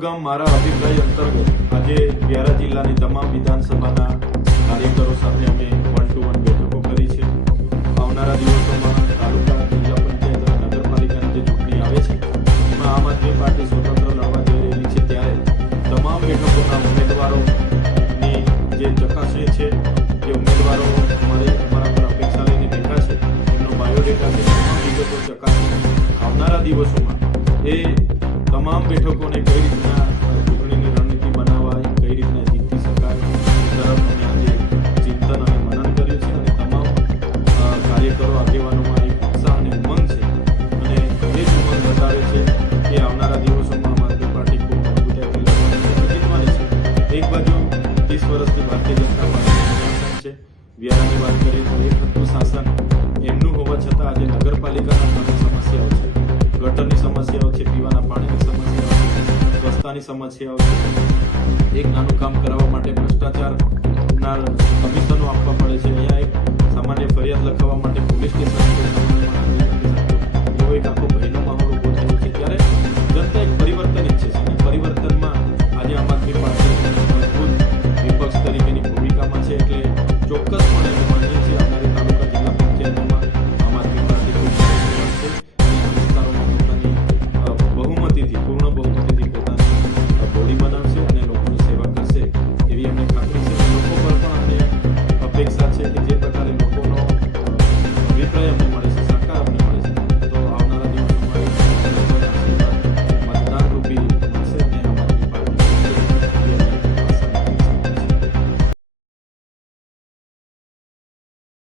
ઉપગામ મારા અભિપ્રાય અંતર્ગત આજે વ્યારા જિલ્લાની તમામ વિધાનસભાના કાર્યકરો સાથે અમે 1-to-1 બેઠકો કરી છે. આવનારા દિવસોમાં તાલુકા, જિલ્લા પંચાયત અને નગરપાલિકાની જે ચૂંટણી આવે છે એમાં આમ આદમી પાર્ટી સ્વતંત્ર લડવા જઈ રહી છે, ત્યારે તમામ બેઠકોના ઉમેદવારોની જે ચકાસણી છે, જે ઉમેદવારો અમારા પર અપેક્ષા લઈને બેઠા છે, એમનો બાયોડેટા છે, તમામ વિગતો ચકાસણી આવનારા દિવસોમાં એ તમામ બેઠકોને કઈ રીતના ચૂંટણીની રણનીતિ બનાવાય, કઈ રીતના જીતી શકાય એ તરફ અમે આજે ચિંતન અને મનન કર્યું છે. અને તમામ કાર્યકરો, આગેવાનોમાં એક ઉત્સાહ અને ઉમંગ છે અને એ જ ઉમંગ બતાવે છે કે આવનારા દિવસોમાં આમ આદમી પાર્ટી ખૂબ મજબૂતાઈથી લડવાની છે. એક બાજુ 30 વર્ષથી ભારતીય જનતા પાર્ટીનું શાસન છે. વ્યારાની વાત કરીએ તો એક હતું શાસન એમનું હોવા છતાં આજે નગરપાલિકાના ઘણી સમસ્યાઓ છે. ગટરની સમસ્યાઓ છે, પીવાના પાણીની સમસ્યાઓ છે, સ્વચ્છતાની સમસ્યાઓ છે. એક નાનું કામ કરાવવા માટે ભ્રષ્ટાચારના કમિશનો આપવા પડે છે. અહીંયા એક સામાન્ય ફરિયાદ લખાવવા માટે પોલીસ સ્ટેશન